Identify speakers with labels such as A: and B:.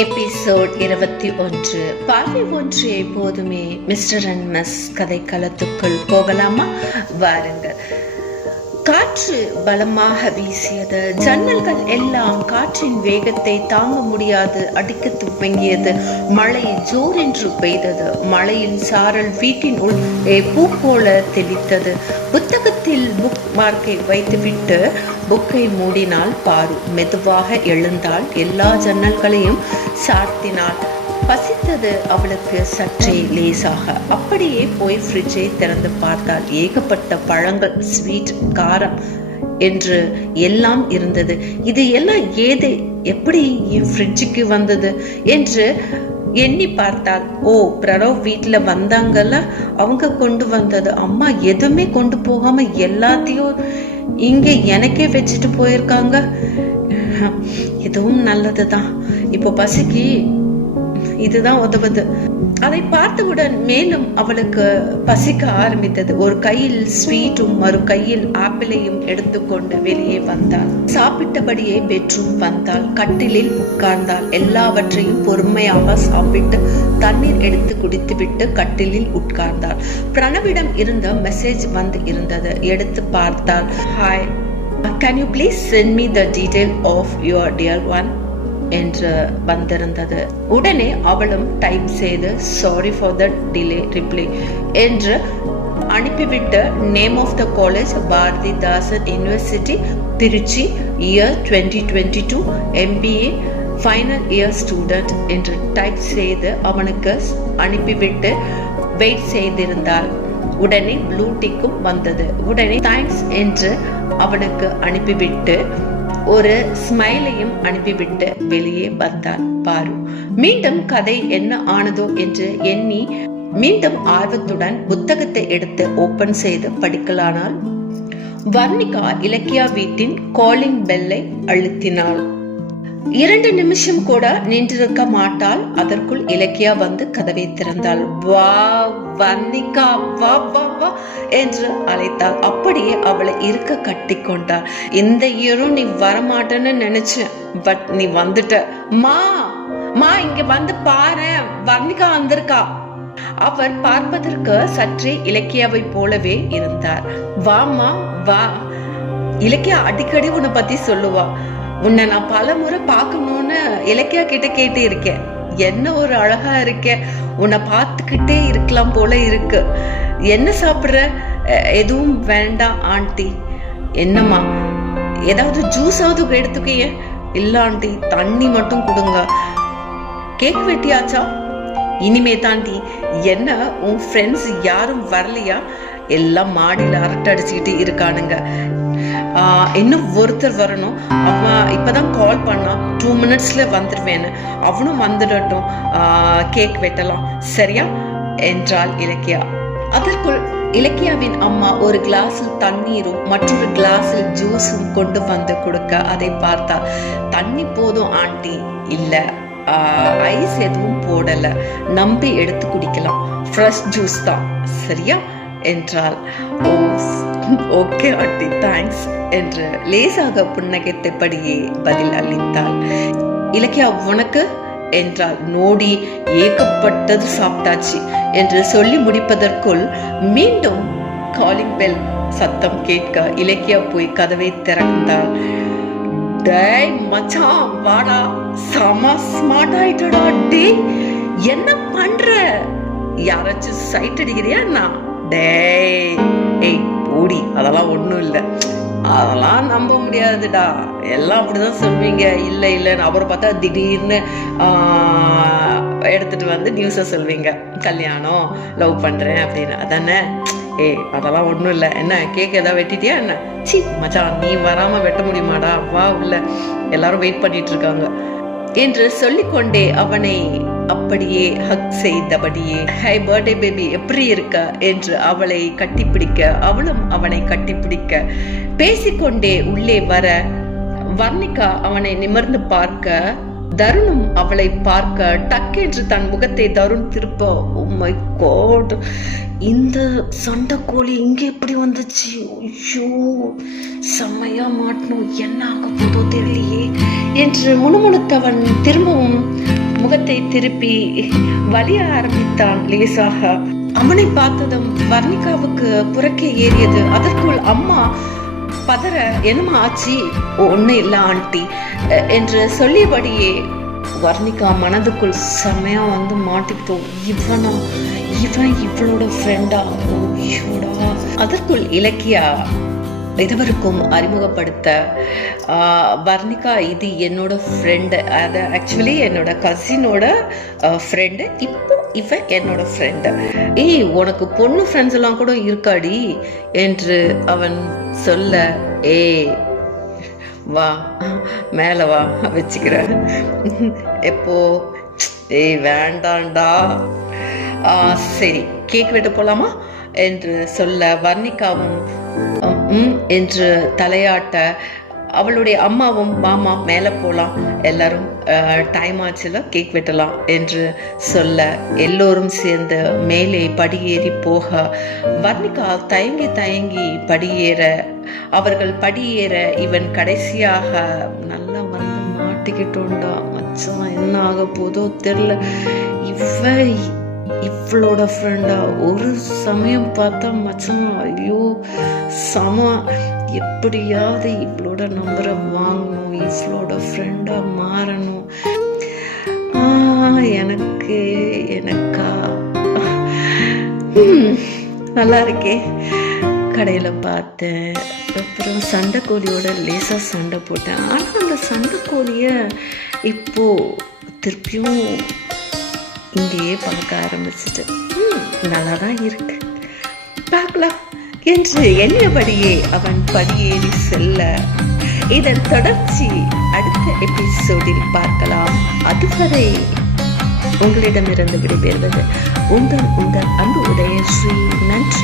A: Episode இருபத்தி ஒன்று. பார்வை ஒன்று எப்போதுமே மிஸ்டர் அண்ட் மிஸ் கதைக்களத்துக்குள் போகலாமா? வாருங்கள். காற்று பலமாக வீசியது. ஜன்னல்கள் எல்லாம் காற்றின் வேகத்தை தாங்க முடியாது. அடிக்க துவங்கியது. மழை ஜோரென்று பெய்தது. மழையின் சாரல் வீட்டின் உள் பூ போல தெளித்தது. புத்தக மார்க்கை வைத்துவிட்டு புக்கை மூடினாள் பாரு. மெதுவாக எழுந்தாள். எல்லா ஜன்னல்களையும் சாத்தினாள். பசித்தது அவளுக்கு சற்றே லேசாக. அப்படியே போய் ஃப்ரிட்ஜை திறந்து பார்த்தால் ஏகப்பட்ட பழங்கள் ஸ்வீட் காரம் என்று எல்லாம் இருந்தது. இது எல்லாம் ஏது? எப்படி என் ஃப்ரிட்ஜுக்கு வந்தது? என்று எண்ணி பார்த்தால் ஓ பிரணவ் வீட்டில் வந்தாங்கல்ல? அவங்க கொண்டு வந்தது. அம்மா எதுவுமே கொண்டு போகாம எல்லாத்தையும் இங்கே எனக்கே வச்சுட்டு போயிருக்காங்க. இதுவும் நல்லதுதான். இப்போ பசிக்கு. இதுதான் உதவுது. அதை பார்த்தவுடன் மேலும் அவளுக்கு பசிக்க ஆரம்பித்தது. ஒரு கையில் ஸ்வீட்டும் மறு கையில் ஆப்பிளையும் எடுத்துக்கொண்டு வெளியே வந்தாள். சாப்பிட்டபடியே பெட்ரூம் வந்தாள். கட்டிலில் உட்கார்ந்தாள். எல்லாவற்றையும் பொறுமையாக சாப்பிட்டு தண்ணீர் எடுத்து குடித்துவிட்டு கட்டிலில் உட்கார்ந்தாள். பிரணவிடம் இருந்த மெசேஜ் வந்து இருந்தது. எடுத்து பார்த்தாள். Hi can you please send me the detail of your dear one என்று வந்திருந்தது. உடனே அவளும் டைப் செய்து sorry for the delay reply என்று அனுப்பிவிட்டு name of the college Bharathidasan university Trichy year twenty twenty two MBA final year student என்று type செய்து அவனுக்கு அனுப்பிவிட்டு வெயிட் செய்திருந்தாள். உடனே ப்ளூ டிக்கும் வந்தது. உடனே தேங்க்ஸ் என்று அவனுக்கு அனுப்பிவிட்டு ஒரு ஸ்மைலையும் அனுப்பிவிட்டு வெளியே வந்தாள் பாரு. மீண்டும் கதை என்ன ஆனதோ என்று எண்ணி மீண்டும் ஆர்வத்துடன் புத்தகத்தை எடுத்து ஓபன் செய்து படிக்கலானால் வர்ணிகா இலக்கியா வீட்டின் காலிங் பெல்லை அழுத்தினாள். இரண்டு நிமிஷம் கூட நின்றிருக்க மாட்டாள். அதற்குள் இலக்கியா வந்து கதவை திறந்தாள். வா வன்னிகா வா வா வா என்று அழைத்தாள். அப்படியே அவளை இருக்க கட்டி கொண்டாள். இந்த இயரும் நீ வரமாட்டேன்னு நினைச்சேன் பட் நீ வந்துட்ட. மா மா இங்க வந்து பாரு. வர்ணிகா வந்திருக்கா. அவர் பார்ப்பதற்கு சற்றே இலக்கியாவை போலவே இருந்தார். வாமா வா. இலக்கியா அடிக்கடி உன்னை பத்தி சொல்லுவா. உன்னை நான் பல முறை பார்க்கணும்னு இலக்கியா கிட்ட கேட்டு இருக்கேன். என்ன ஒரு அழகா இருக்க? உன்னை பார்த்துக்கிட்டே இருக்கலாம் போல இருக்கு. என்ன சாப்பிடுற? எதுவும் வேண்டாம் ஆண்டி. என்னம்மா? ஏதாவது ஜூஸாவது எடுத்துக்கிய. இல்ல ஆண்டி தண்ணி மட்டும் கொடுங்க. கேக் வெட்டியாச்சா? இனிமே தாண்டி என்ன உன் ஃப்ரெண்ட்ஸ் யாரும் வரலையா? எல்லாம் மாடியில் அரட்டை அடிச்சுக்கிட்டு இருக்கானுங்க. இன்னும் ஒருத்தர் வரணும். அவன் இப்பதான் கால் பண்ணான். டூ மினிட்ஸ்ல வந்துடுவேன்னு அவனும் வந்துடட்டும். கேக் வெட்டலாம். சரியா? என்றாள் இலக்கியா. அதற்குள் இலக்கியாவின் அம்மா ஒரு கிளாஸில் தண்ணீரும் மற்றொரு கிளாஸில் ஜூஸும் கொண்டு வந்து கொடுக்க அதை பார்த்தா தண்ணி போதும் ஆண்டி. இல்ல ஐஸ் எதுவும் போடல. நம்பி எடுத்து குடிக்கலாம். ஃப்ரெஷ் ஜூஸ் தான். சரியா? என்றாள். ஓ ஓகே ஆண்டி தேங்க்ஸ் என்று லேசாக புன்னகைத்தபடியே பதில் அளித்தாள். இலக்கியா உனக்கு? என்றால் நோடி ஏக்கப்பட்டது சாப்பிட்டாச்சு என்று சொல்லி முடிப்பதற்குள் மீண்டும் காலிங் பெல் சத்தம் கேட்க இலக்கியா போய் கதவை திறந்தாள். டேய் மச்சான் வாடா. சம ஸ்மார்ட் ஆயிட்டடா டேய் என்ன பண்ற? யாராச்சும் சைட் அடிக்கிறியா நான் டேய். ஏய் அதெல்லாம் ஒன்றும் இல்லை. அதெல்லாம் நம்ப முடியாதுடா. எல்லாம் அப்படிதான் சொல்வீங்க. இல்லை இல்லைன்னு. அப்புறம் பார்த்தா திடீர்னு எடுத்துட்டு வந்து நியூஸை சொல்வீங்க. கல்யாணம் லவ் பண்ணுறேன் அப்படின்னு. அதானே? ஏய் அதெல்லாம் ஒன்றும் இல்லை. என்ன கேக் ஏதாவது வெட்டிட்டியா என்ன? சி மச்சான் நீ வராமல் வெட்ட முடியுமாடா? வா உள்ள. எல்லாரும் வெயிட் பண்ணிட்டு இருக்காங்க. என்று சொல்லிக்கொண்டே அவனை அப்படியே ஹக் செய்தபடியே ஹை பர்த்டே பேபி எப்படி இருக்க? என்று அவளை கட்டிப்பிடிக்க அவளும் அவனை கட்டிப்பிடிக்க பேசிக்கொண்டே உள்ளே வர வர்ணிகா அவனை நிமிர்ந்து பார்க்க தருணும் அவளை பார்க்க டக்கென்று தன் முகத்தை தருண் திருப்ப oh உம்மை கோட் இந்த சண்டைக்கோழி இங்கே எப்படி வந்துச்சு? ஐயோ செம்மையா மாட்டணும். என்ன ஆக போதோ தெரியலையே என்று முணுமுணுத்தவன் திரும்பவும் முகத்தை திருப்பி வலிய ஆரம்பித்தான் லேசாக. அவனை பார்த்ததும் வர்ணிகாவுக்கு புறக்கே ஏறியது. அதற்குள் அம்மா பதற என்னமா ஆச்சு? ஒண்ணு இல்ல ஆண்டி அஹ், என்று சொல்லியபடியே வர்ணிகா மனதுக்குள் செமையா வந்து மாட்டிக்கிட்டோம் இவனா? இவன் இவளோட ஃப்ரெண்டா அதற்குள் இலக்கியா இருவருக்கும் அறிமுகப்படுத்த வர்ணிகா இது என்னோட ஃப்ரெண்டு அது ஆக்சுவலி என்னோட கசினோட ஃப்ரெண்டு இப்போ இவன் என்னோட ஃப்ரெண்டு ஏய் உனக்கு பொண்ணு ஃப்ரெண்ட்ஸ் எல்லாம் கூட இருக்காடி என்று அவன் சொல்ல ஏ வா மேலே வா வச்சுக்கிறேன். எப்போ? ஏய் வேண்டாண்டா. ஆ, சரி கேக் வெட்ட போலாமா? என்று சொல்ல வர்ணிகாவும் என்று தலையாட்ட அவளுடைய அம்மாவும் மாமா மேலே போகலாம் எல்லாரும் டைம் ஆச்சுல கேக் வெட்டலாம் என்று சொல்ல எல்லோரும் சேர்ந்து மேலே படியேறி போக வர்ணிகா தயங்கி தயங்கி படியேற அவர்கள் படியேற இவன் கடைசியாக நல்லா வந்து மாட்டிக்கிட்டோண்டா மச்சான் என்ன ஆக போதோ தெரில. இவ இவளோட ஃப்ரெண்டா ஒரு சமயம் பார்த்தா மச்சான் ஐயோ சம. எப்படியாவது இவளோட நம்பரை வாங்கணும் இவளோட ஃப்ரெண்டா மாறணும். எனக்கு எனக்கா? நல்லா இருக்கே. கடையில் பார்த்தேன். அப்புறம் சண்டைக்கோழியோட லேசாக சண்டை போட்டேன். ஆனால் அந்த சண்டைக்கோழியை இப்போ திருப்பியும் இங்கேயே பார்க்க ஆரம்பிச்சிட்டு. நல்லா தான் இருக்கு. பார்க்கலாம். என்று எண்ணியபடியே அவன் படியேறி செல்ல. இதன் தொடர்ச்சி அடுத்த எபிசோடில் பார்க்கலாம். அதுவரை உங்களிடமிருந்து விடைபெறுவது உங்கள் உங்கள் அன்பு உதயஸ்ரீ நன்றி.